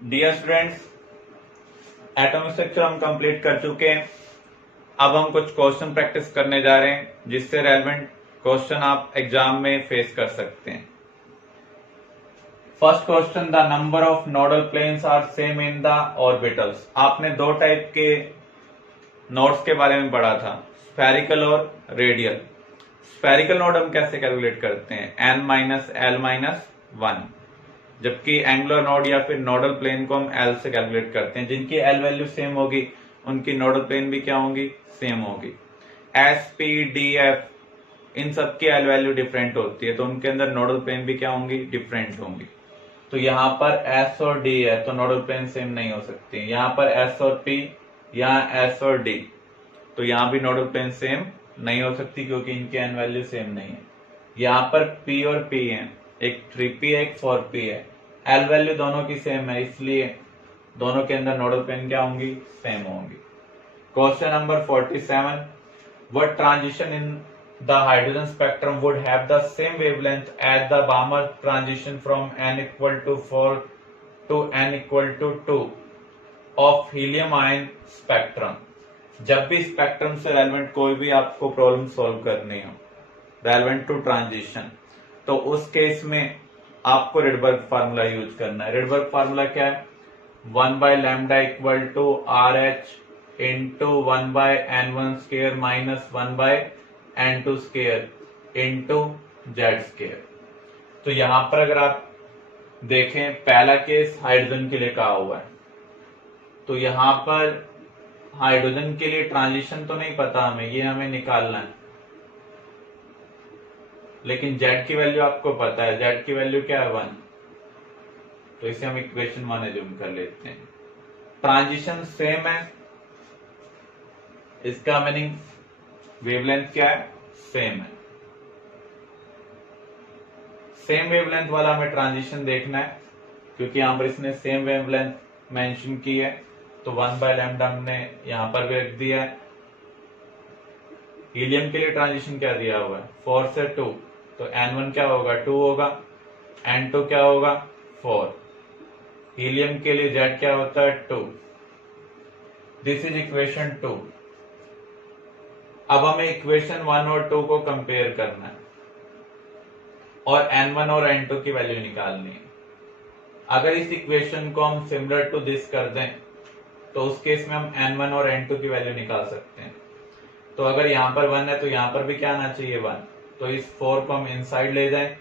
Dear students, atomic structure हम complete कर चुके हैं। अब हम कुछ क्वेश्चन प्रैक्टिस करने जा रहे हैं जिससे रेलेवेंट क्वेश्चन आप एग्जाम में फेस कर सकते हैं। First question, the number of nodal planes are same in the orbitals. आपने दो टाइप के नोड्स के बारे में पढ़ा था, स्फेरिकल और रेडियल। स्फेरिकल नोड हम कैसे कैलकुलेट करते हैं, n माइनस एल माइनस 1, जबकि एंगुलर नोड या फिर नोडल प्लेन को हम एल से कैलकुलेट करते हैं। जिनकी एल वैल्यू सेम होगी उनकी नोडल प्लेन भी क्या होंगी, सेम होगी। एस पी डी एफ इन सब की एल वैल्यू डिफरेंट होती है तो उनके अंदर नोडल प्लेन भी क्या होंगी, डिफरेंट होंगी। तो यहाँ पर एस और डी है तो नोडल प्लेन सेम नहीं हो सकती। यहाँ पर एस और पी, यहाँ एस और डी, तो यहाँ भी नोडल प्लेन सेम नहीं हो सकती क्योंकि इनकी एन वैल्यू सेम नहीं है। यहाँ पर पी और पी है, एक 3p है एक 4p है, एल वैल्यू दोनों की सेम है इसलिए दोनों के अंदर नोडल प्लेन क्या होंगी, सेम होंगी। Question number 47, what transition in the hydrogen spectrum would have the same wavelength as the Balmer transition from n equal to 4 to n equal to 2 of helium ion spectrum. जब भी spectrum से relevant कोई भी आपको problem solve करनी हो relevant to transition, तो उस केस में आपको रिडबर्ग फार्मूला यूज करना है। रिडबर्ग फार्मूला क्या है, 1 by lambda equal to R H into 1 by n1 square minus 1 by n2 square into Z square. तो यहां पर अगर आप देखें, पहला केस हाइड्रोजन के लिए कहा हुआ है, तो यहां पर हाइड्रोजन के लिए ट्रांजिशन तो नहीं पता हमें, ये हमें निकालना है, लेकिन जेड की वैल्यू आपको पता है। जेड की वैल्यू क्या है, 1, तो इसे हम इक्वेशन 1 एज्यूम कर लेते हैं। ट्रांजिशन सेम है, इसका मीनिंग वेवलेंथ क्या है, सेम है। सेम वेवलेंथ वाला हमें ट्रांजिशन देखना है क्योंकि यहां पर इसने सेम वेवलेंथ मेंशन की है, तो 1 बाय लैम्डा हमने यहां पर भी रख दिया है। हीलियम के लिए ट्रांजिशन क्या दिया हुआ है, 4 से 2, तो n1 क्या होगा, 2 होगा, n2 क्या होगा, 4। हीलियम के लिए Z क्या होता है, 2। This is equation 2। अब हमें इक्वेशन 1 और 2 को कंपेयर करना है और n1 और n2 की वैल्यू निकालनी है। अगर इस इक्वेशन को हम सिमिलर टू दिस कर दें तो उस केस में हम n1 और n2 की वैल्यू निकाल सकते हैं। तो अगर यहां पर 1 है तो यहां पर भी क्या आना चाहिए, 1। तो इस 4 को हम इनसाइड ले जाएं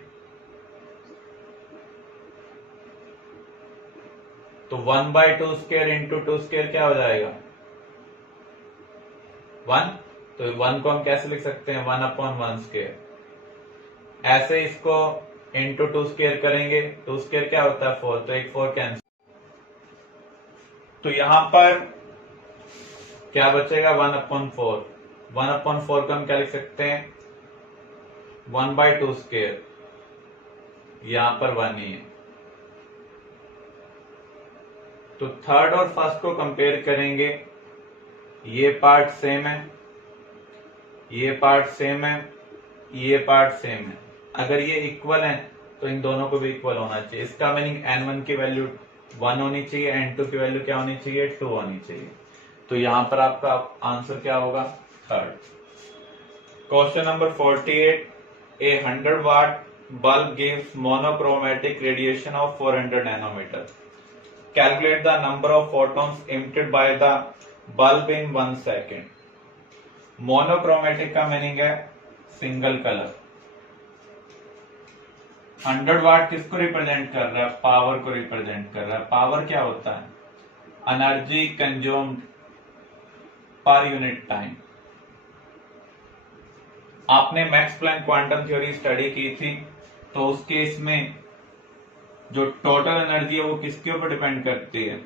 तो 1 बाय 2 स्क्वायर इंटू 2 स्क्वायर क्या हो जाएगा, 1। तो 1 को हम कैसे लिख सकते हैं, 1 अपॉन 1 स्क्वायर। ऐसे इसको इंटू 2 स्क्वायर करेंगे, 2 स्क्वायर क्या होता है, 4, तो एक 4 कैंसिल। तो यहां पर क्या बचेगा, 1 अपॉन 4। 1 अपॉन 4 को हम क्या लिख सकते हैं, 1 बाय 2 स्क्वायर, यहां पर 1 ही है। तो थर्ड और फर्स्ट को कंपेयर करेंगे, ये पार्ट सेम है, ये पार्ट सेम है, ये पार्ट सेम है। अगर ये इक्वल है तो इन दोनों को भी इक्वल होना चाहिए। इसका मीनिंग n1 की वैल्यू 1 होनी चाहिए, n2 की वैल्यू क्या होनी चाहिए, 2 होनी चाहिए। तो यहां पर आपका आंसर क्या होगा, third. Question number 48, a 100 watt bulb gives monochromatic radiation of 400 nanometre. Calculate the number of photons emitted by the bulb in 1 second. Monochromatic का मीनिंग है सिंगल कलर। 100 वाट किसको रिप्रेजेंट कर रहा है, पावर को रिप्रेजेंट कर रहा है। पावर क्या होता है, energy consumed per unit time. आपने Max Planck quantum theory study की थी, तो उस केस में जो टोटल एनर्जी है वो किसके ऊपर डिपेंड करती है,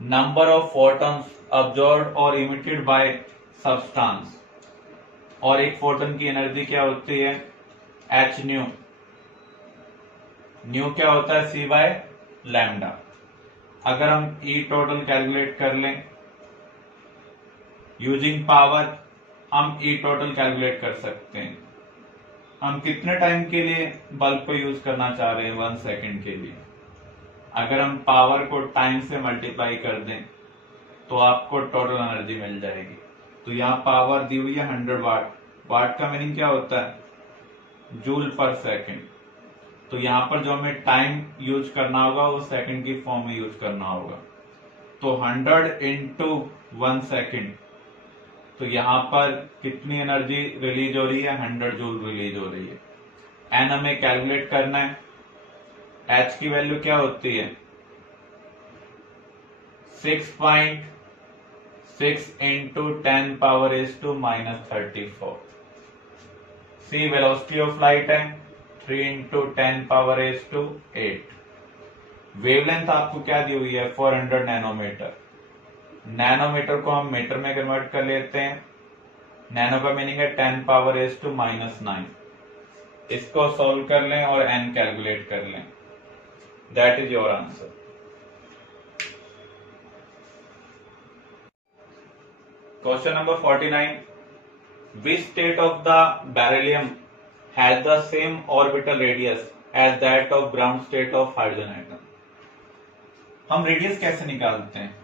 नंबर ऑफ फोटॉन्स अब्जॉर्ब्ड और इमिटेड बाय सब्सटेंस। और एक फोटोन की एनर्जी क्या होती है, एच न्यू। न्यू क्या होता है, सी बाय लैम्डा। अगर हम ई टोटल कैलकुलेट कर लें यूजिंग पावर, हम ई टोटल कैलकुलेट कर सकते हैं। हम कितने टाइम के लिए बल्ब को यूज करना चाह रहे हैं, 1 सेकेंड के लिए। अगर हम पावर को टाइम से मल्टीप्लाई कर दें तो आपको टोटल एनर्जी मिल जाएगी। तो यहाँ पावर दी हुई है 100 वाट। वाट का मीनिंग क्या होता है? जूल पर सेकंड। तो यहाँ पर जो हमें टाइम यूज करना होगा वो सेकंड की फॉर्म में यूज करना होगा। तो 100 इंटू 1 सेकेंड, तो यहाँ पर कितनी एनर्जी रिलीज हो रही है? 100 जूल रिलीज हो रही है। एन हमें कैलकुलेट करना है। एच की वैल्यू क्या होती है? 6.6 into 10 power is to -34। C velocity of light है 3 into 10 power is to 8। Wavelength आपको क्या दी हुई है? 400 नैनोमीटर। नैनोमीटर को हम मीटर में कन्वर्ट कर लेते हैं। नैनो का मीनिंग है 10 पावर इज टू -9। इसको सॉल्व कर लें और एन कैलकुलेट कर लें। That is your answer. Question number 49। Which state of the beryllium has the same orbital radius as that of ground state of hydrogen atom? हम radius कैसे निकालते हैं?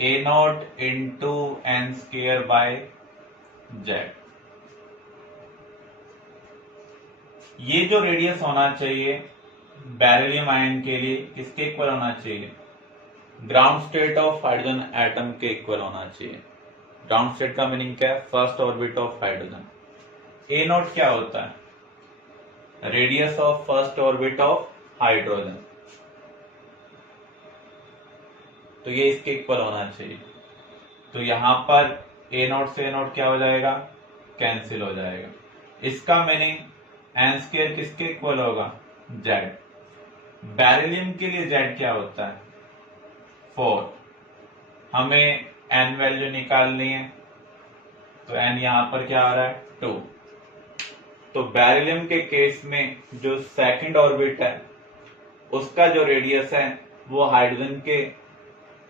A0 into N square by Z. ये जो radius होना चाहिए beryllium ion के लिए किसके इक्वल होना चाहिए? Ground state of hydrogen atom के इक्वल होना चाहिए। ग्राउंड स्टेट का मीनिंग क्या है? First orbit of hydrogen. A0 क्या होता है? Radius of first orbit of hydrogen. तो ये इसके इक्वल होना चाहिए। तो यहां पर A0 से A0 क्या हो जाएगा? कैंसिल हो जाएगा। इसका मीनिंग एन स्क्वायर किसके इक्वल होगा? जेड। बेरिलियम के लिए जेड क्या होता है? 4। हमें एन वैल्यू निकालनी है, तो एन यहां पर क्या आ रहा है? 2। तो बेरिलियम के केस में जो सेकंड ऑर्बिट है उसका जो रेडियस है वो हाइड्रोजन के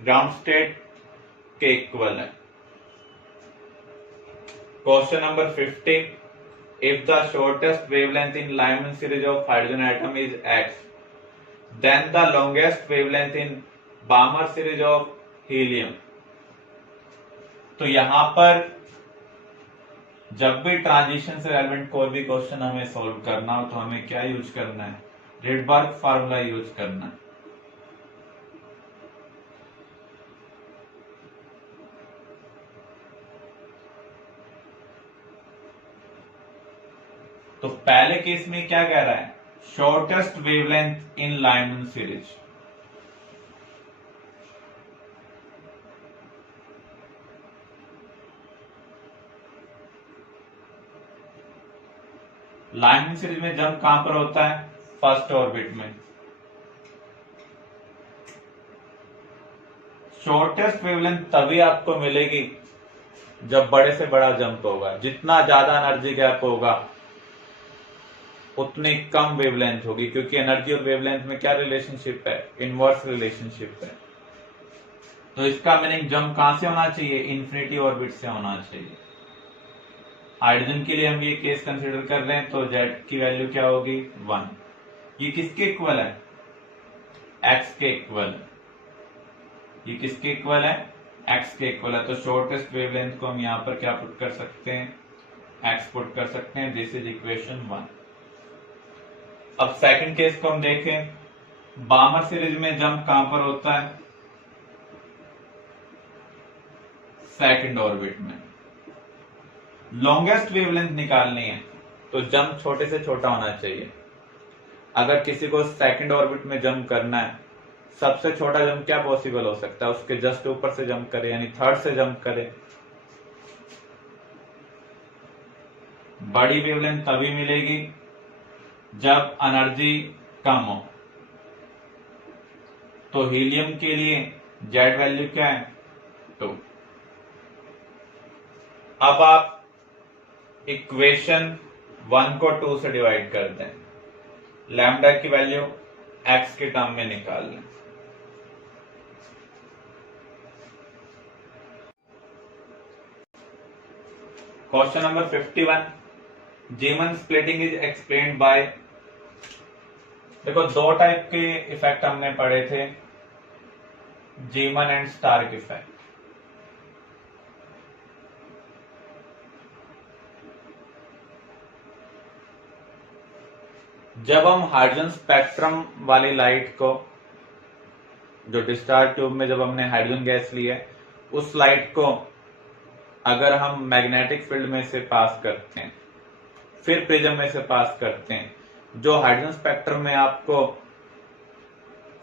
ग्राउंड स्टेट के इक्वल है। Question number 50। If the shortest wavelength in Lyman series of hydrogen atom is x, then the longest wavelength in Balmer series of helium. तो यहां पर जब भी ट्रांजिशन से रेलेवेंट कोई भी क्वेश्चन हमें सॉल्व करना हो तो हमें क्या यूज करना है? रिडबर्ग फार्मूला यूज करना है। तो पहले केस में क्या कह रहा है? Shortest wavelength in Lyman series. Lyman series में जंप कहां पर होता है? फर्स्ट ऑर्बिट में। शॉर्टेस्ट वेवलेंथ तभी आपको मिलेगी जब बड़े से बड़ा जंप होगा। जितना ज्यादा एनर्जी गैप होगा उतनी कम वेवलेंथ होगी, क्योंकि एनर्जी और वेवलेंथ में क्या रिलेशनशिप है? इनवर्स रिलेशनशिप है। तो इसका मीनिंग जंप कहां से होना चाहिए? इन्फिनिटी ऑर्बिट से होना चाहिए। हाइड्रोजन के लिए हम ये केस कंसीडर कर रहे हैं, तो जेड की वैल्यू क्या होगी? 1। ये किसके इक्वल है? एक्स के इक्वल है। ये किसके इक्वल है? एक्स के इक्वल है। तो शॉर्टेस्ट वेवलेंथ को हम यहां पर क्या पुट कर सकते हैं? एक्स पुट कर सकते हैं। This is equation 1। अब सेकंड केस को हम देखें। बामर सीरीज में जंप कहां पर होता है? सेकंड ऑर्बिट में। लॉन्गेस्ट वेवलेंथ निकालनी है तो जंप छोटे से छोटा होना चाहिए। अगर किसी को सेकंड ऑर्बिट में जंप करना है, सबसे छोटा जंप क्या पॉसिबल हो सकता है? उसके जस्ट ऊपर से जंप करे, यानी थर्ड से जंप करे। बड़ी वेवलेंथ तभी मिलेगी जब एनर्जी कम हो। तो हीलियम के लिए जेड वैल्यू क्या है? 2। अब आप इक्वेशन 1 को 2 से डिवाइड कर दें। लैम्डा की वैल्यू एक्स के टर्म में निकाल लें। Question number 51। Zeeman splitting is explained by देखो दो टाइप के इफेक्ट हमने पढ़े थे, जीमन एंड स्टार्क इफेक्ट। जब हम हाइड्रोजन स्पेक्ट्रम वाली लाइट को, जो डिस्चार्ज ट्यूब में जब हमने हाइड्रोजन गैस ली है, उस लाइट को अगर हम मैग्नेटिक फील्ड में से पास करते हैं, फिर प्रिज्म में से पास करते हैं, जो हाइड्रोजन स्पेक्ट्रम में आपको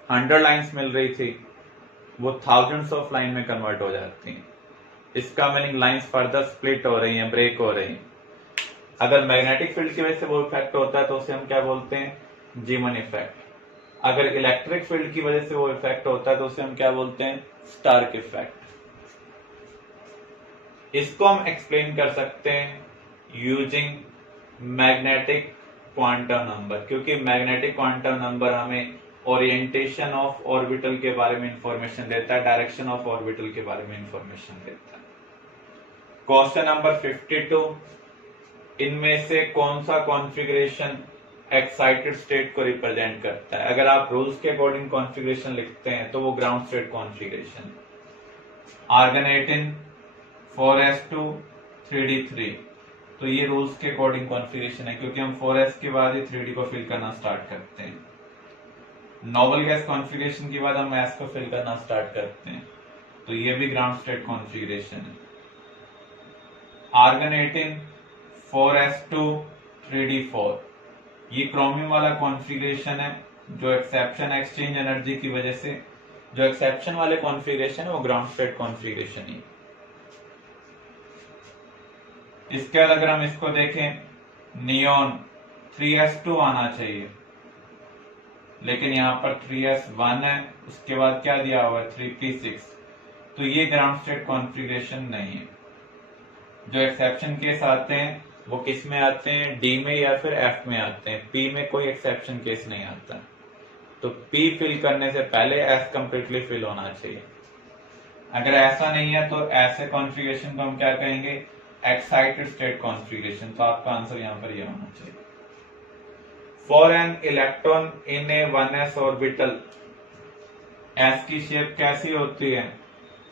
100 लाइंस मिल रही थी वो थाउजेंड्स ऑफ लाइन में कन्वर्ट हो जाती हैं। इसका मीनिंग लाइंस फर्दर स्प्लिट हो रही हैं, ब्रेक हो रही हैं। अगर मैग्नेटिक फील्ड की वजह से वो इफेक्ट होता है तो उसे हम क्या बोलते हैं, जीमन इफेक्ट। अगर इलेक्ट्रिक फील्ड की वजह से वो इफेक्ट होता है तो उसे हम क्या बोलते हैं, स्टार्क इफेक्ट। इसको हम एक्सप्लेन कर सकते हैं यूजिंग मैग्नेटिक क्वांटम नंबर, क्योंकि मैग्नेटिक क्वांटम नंबर हमें ओरिएंटेशन ऑफ ऑर्बिटल के बारे में इंफॉर्मेशन देता है, डायरेक्शन ऑफ ऑर्बिटल के बारे में इंफॉर्मेशन देता है। क्वेश्चन नंबर 52, इनमें से कौन सा कॉन्फ़िगरेशन एक्साइटेड स्टेट को रिप्रेजेंट करता है? अगर आप रूल्स के अकॉर्डिंग कॉन्फ़िगरेशन लिखते हैं तो वो ground state configuration. आर्गनेटिन 4s2 3d3, तो ये रूल्स के अकॉर्डिंग कॉन्फ़िगरेशन है, क्योंकि हम 4s के बाद ही 3d को फिल करना स्टार्ट करते हैं। नोबल गैस कॉन्फ़िगरेशन के बाद हम s को फिल करना स्टार्ट करते हैं, तो ये भी ग्राउंड स्टेट कॉन्फ़िगरेशन है। आर्गनेटिन 4s2 3d4, ये क्रोमियम वाला कॉन्फ़िगरेशन है, जो एक्सेप्शन एक्सचेंज एनर्जी की वजह से, जो एक्सेप्शन वाले कॉन्फ़िगरेशन है वो ग्राउंड स्टेट कॉन्फ़िगरेशन ही। इसके बाद अगर हम इसको देखें, नियोन 3s2 आना चाहिए, लेकिन यहां पर 3s1 है, उसके बाद क्या दिया हुआ है 3p6, तो ये ग्राउंड स्टेट कॉन्फ़िगरेशन नहीं है। जो एक्सेप्शन केस आते हैं वो किस में आते हैं, डी में या फिर एफ में आते हैं, पी में कोई एक्सेप्शन केस नहीं आता। तो पी फिल करने से पहले एस कंप्लीटली फिल होना चाहिए। अगर ऐसा नहीं है तो ऐसे कॉन्फ़िगरेशन को हम क्या कहेंगे, एक्साइटेड स्टेट कॉन्फ़िगरेशन। तो आपका आंसर यहां पर यह होना चाहिए। For an electron in A 1s orbital, S की शेप कैसी होती है,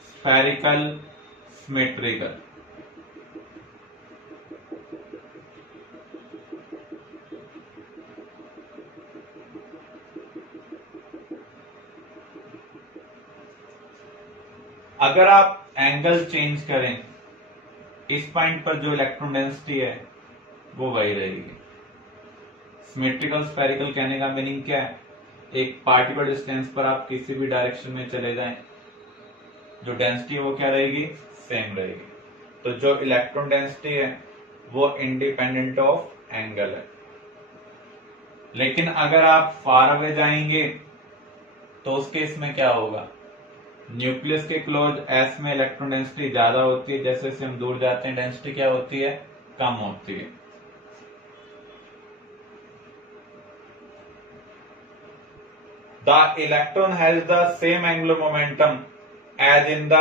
स्फेरिकल सिमेट्रिकल। अगर आप एंगल चेंज करें, इस पॉइंट पर जो इलेक्ट्रॉन डेंसिटी है वो वही रहेगी। सिमेट्रिकल स्फेरिकल कहने का मीनिंग क्या है, एक पार्टिकुलर डिस्टेंस पर आप किसी भी डायरेक्शन में चले जाएं, जो डेंसिटी है वो क्या रहेगी, सेम रहेगी। तो जो इलेक्ट्रॉन डेंसिटी है वो इंडिपेंडेंट ऑफ एंगल है। लेकिन अगर आप फार अवे जाएंगे तो उस केस में क्या होगा, न्यूक्लियस के क्लोज एस में इलेक्ट्रॉन डेंसिटी ज्यादा होती है, जैसे जैसे हम दूर जाते हैं डेंसिटी क्या होती है, कम होती है। The electron has the same angular momentum as in the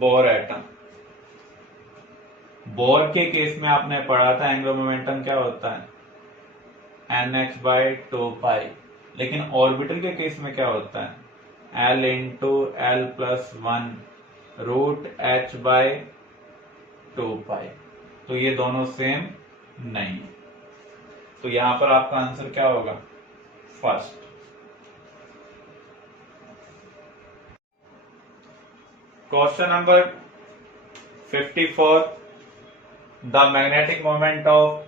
Bohr atom. Bohr के केस में आपने पढ़ा था एंगुलर मोमेंटम क्या होता है, nx/2π। लेकिन ऑर्बिटल के केस में क्या होता है, L इंटू L+1 √h/2π। तो ये दोनों सेम नहीं, तो यहां पर आपका आंसर क्या होगा, first. Question number 54, the magnetic moment of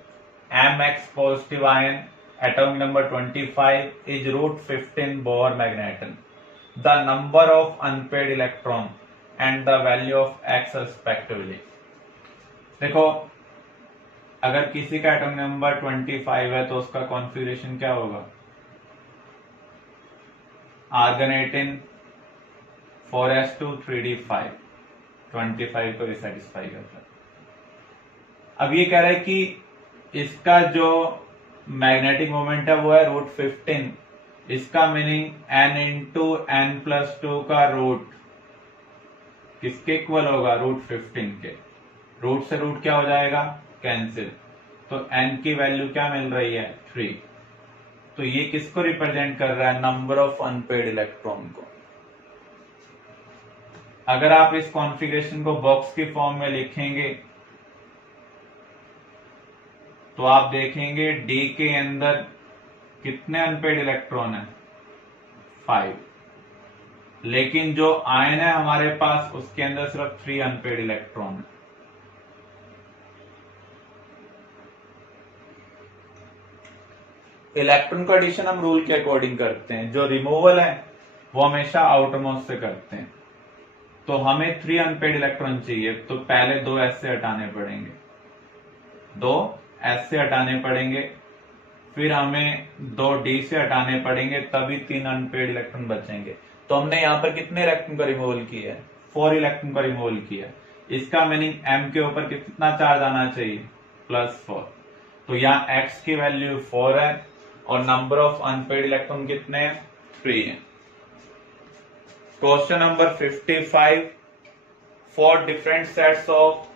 mx positive ion atomic number 25 is √15 bore magneton. The number of unpaired electron and the value of x respectively। देखो अगर किसी का एटॉमिक नंबर 25 है तो उसका कॉन्फ़िगरेशन क्या होगा, आर्गनेटिन 4s2 3d5, 25 को सेटिस्फाई करता है। अब ये कह रहा है कि इसका जो मैग्नेटिक मोमेंट है वो है √15, इसका मीनिंग n इंटू n+2 का रूट किसके इक्वल होगा, √15 के। रूट से रूट क्या हो जाएगा, कैंसिल, तो n की वैल्यू क्या मिल रही है, 3। तो ये किसको रिप्रेजेंट कर रहा है? नंबर ऑफ अनपेड इलेक्ट्रॉन को। अगर आप इस कॉन्फ़िगरेशन को बॉक्स की फॉर्म में लिखेंगे तो आप देखेंगे डी के अंदर कितने अनपेड इलेक्ट्रॉन है? 5। लेकिन जो आयन है हमारे पास उसके अंदर सिर्फ 3 अनपेड इलेक्ट्रॉन है। इलेक्ट्रॉन का एडिशन हम रूल के अकॉर्डिंग करते हैं। जो रिमूवल है वो हमेशा आउटरमोस्ट से करते हैं। तो हमें 3 अनपेड इलेक्ट्रॉन चाहिए, तो पहले 2 एस से हटाने पड़ेंगे, 2 एस से हटाने पड़ेंगे, फिर हमें 2 डी से हटाने पड़ेंगे, तभी 3 अनपेड इलेक्ट्रॉन बचेंगे। तो हमने यहाँ पर कितने इलेक्ट्रॉन का रिमूवल किया है? 4 इलेक्ट्रॉन का रिमूवल किया है। इसका मीनिंग एम के ऊपर कितना चार्ज आना चाहिए? +4। तो यहाँ एक्स की वैल्यू 4 है और नंबर ऑफ अनपेड इलेक्ट्रॉन कितने हैं? 3 है। Question number 55, for different sets of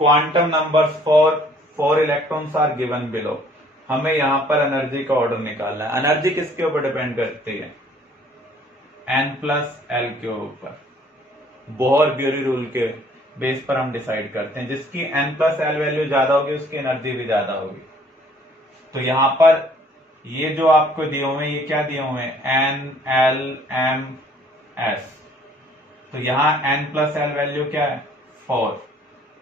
quantum numbers for 4 electrons are given below. हमें यहां पर एनर्जी का ऑर्डर निकालना है। एनर्जी किसके ऊपर डिपेंड करती है? n+l के ऊपर। बोहर-ब्यूरी रूल के बेस पर हम डिसाइड करते हैं। जिसकी n+l वैल्यू ज्यादा होगी उसकी एनर्जी भी ज्यादा होगी। तो यहां पर ये जो आपको दिए हुए हैं, ये क्या दिए हुए हैं? n, l, m, s। तो यहां n+l वैल्यू क्या है? 4।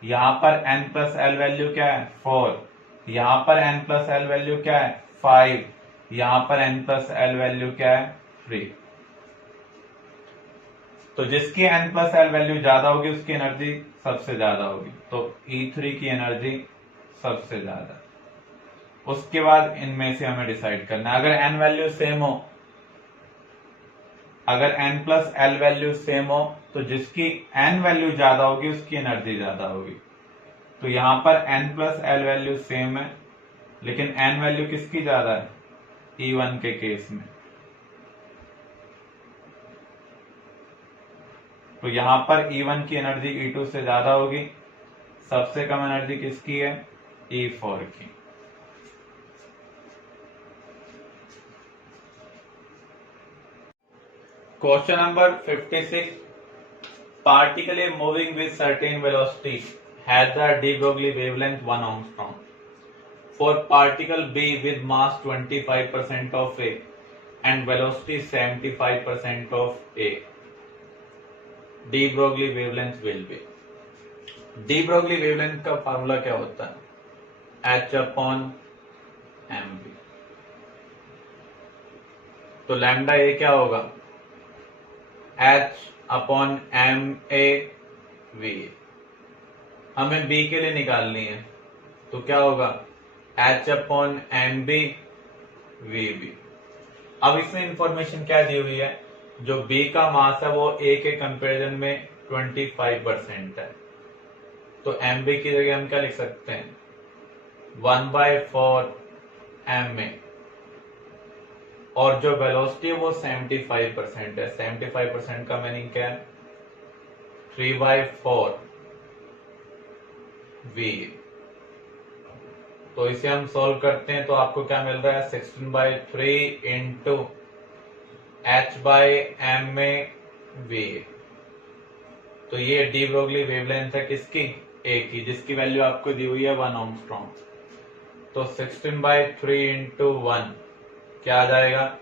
यहां पर n+l वैल्यू क्या है? 4। यहां पर n+l वैल्यू क्या है? 5। यहां पर n+l वैल्यू क्या है? 3। तो जिसकी n+l वैल्यू ज्यादा होगी उसकी एनर्जी सबसे ज्यादा होगी। तो E3 की एनर्जी सबसे ज्यादा। उसके बाद इनमें से हमें डिसाइड करना है। अगर n वैल्यू सेम हो, अगर n+l वैल्यू सेम हो, तो जिसकी n वैल्यू ज्यादा होगी उसकी एनर्जी ज्यादा होगी। तो यहां पर n+l वैल्यू सेम है, लेकिन n वैल्यू किसकी ज्यादा है? E1 के केस में। तो यहां पर E1 की एनर्जी E2 से ज्यादा होगी। सबसे कम एनर्जी किसकी है? E4 की। Question number 56, particle a moving with certain velocity has the de Broglie wavelength 1 angstrom. For particle B with mass 25% of A and velocity 75% of A, de Broglie wavelength will be. de Broglie wavelength का formula क्या होता है? h/mv। तो lambda ए क्या होगा? h/ma/v। हमें b के लिए निकालनी है, तो क्या होगा? h/mb/vb। अब इसमें इंफॉर्मेशन क्या दी हुई है? जो b का मास है वो a के कंपैरिजन में 25% है। तो mb की जगह हम क्या लिख सकते हैं? 1/4 ma। और जो वेलोसिटी है वो 75% है। 75% का मीनिंग क्या है? 3/4 v। तो इसे हम सॉल्व करते हैं तो आपको क्या मिल रहा है? 16/3 इंटू h/ma/v। तो ये डी ब्रोगली वेवलेंथ है किसकी? ए की, जिसकी वैल्यू आपको दी हुई है 1 एंगस्ट्रॉम। तो 16/3 इंटू 1 क्या आ जाएगा?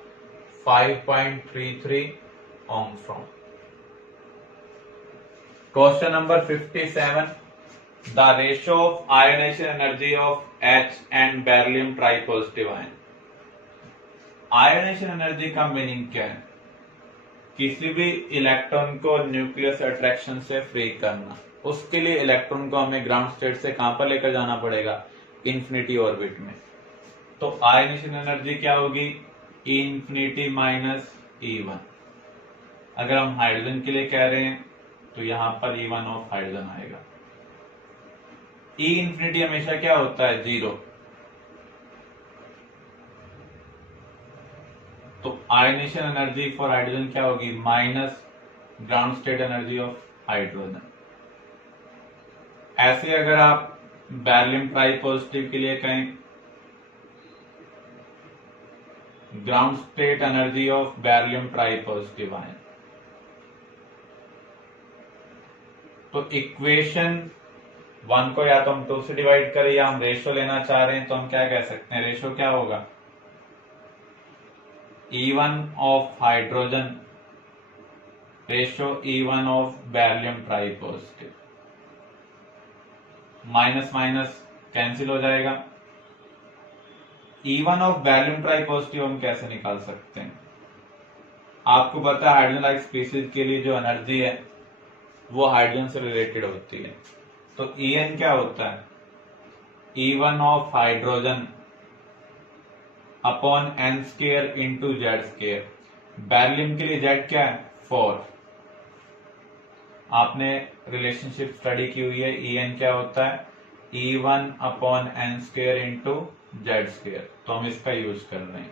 5.33 angstrom. Question number 57, the ratio of ionisation energy of H and beryllium tripositive ion. Ionisation energy का मीनिंग क्या है? किसी भी इलेक्ट्रॉन को न्यूक्लियस अट्रैक्शन से फ्री करना। उसके लिए इलेक्ट्रॉन को हमें ग्राउंड स्टेट से कहां पर लेकर जाना पड़ेगा? इन्फिनिटी ऑर्बिट में। तो आयोनाइजेशन एनर्जी क्या होगी? E∞ minus E1। अगर हम हाइड्रोजन के लिए कह रहे हैं तो यहां पर E1 ऑफ हाइड्रोजन आएगा। E∞ हमेशा क्या होता है? 0। तो आयोनाइजेशन एनर्जी फॉर हाइड्रोजन क्या होगी? Minus ground state energy of hydrogen. ऐसे अगर आप बेरिलियम ट्राइपॉजिटिव के लिए कहें ground state energy of beryllium try positive ion. तो इक्वेशन 1 को या तो हम 2 से डिवाइड करें या हम रेशो लेना चाह रहे हैं तो हम क्या कह सकते हैं, रेशो क्या होगा, E1 of hydrogen ratio E1 of beryllium try positive, minus minus cancel हो जाएगा। E1 of beryllium try positive हम कैसे निकाल सकते हैं, आपको पता है हाइड्रोजन लाइक स्पीसीज के लिए जो एनर्जी है वो हाइड्रोजन से रिलेटेड होती है। तो En क्या होता है, E1 of hydrogen upon n square into Z square. Beryllium के लिए जेड क्या है, 4। आपने रिलेशनशिप स्टडी की हुई है, En क्या होता है, E1 upon n square into Z square, तो हम इसका यूज कर रहे हैं।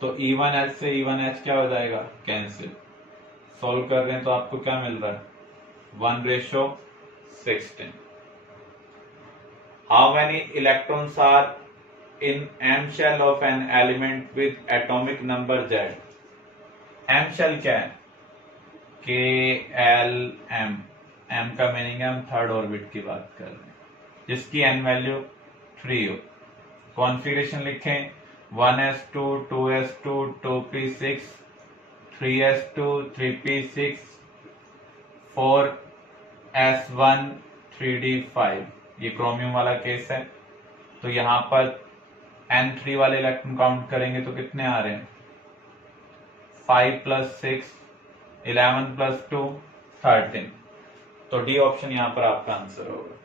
तो E1H से E1H क्या हो जाएगा, कैंसिल। सॉल्व कर रहे हैं तो आपको क्या मिल रहा है, 1:16। How many electrons are in M shell of an element with atomic number Z। M shell क्या है, KLM, M का मीनिंग है हम थर्ड ऑर्बिट की बात कर रहे हैं, जिसकी n वैल्यू 3 हो। कॉन्फ़िगरेशन लिखें 1s2 2s2 2p6 3s2 3p6 4s1 3d5। ये क्रोमियम वाला केस है। तो यहां पर N3 वाले इलेक्ट्रॉन काउंट करेंगे तो कितने आ रहे हैं, 5 + 6 11 + 2 13। तो डी ऑप्शन यहां पर आपका आंसर होगा।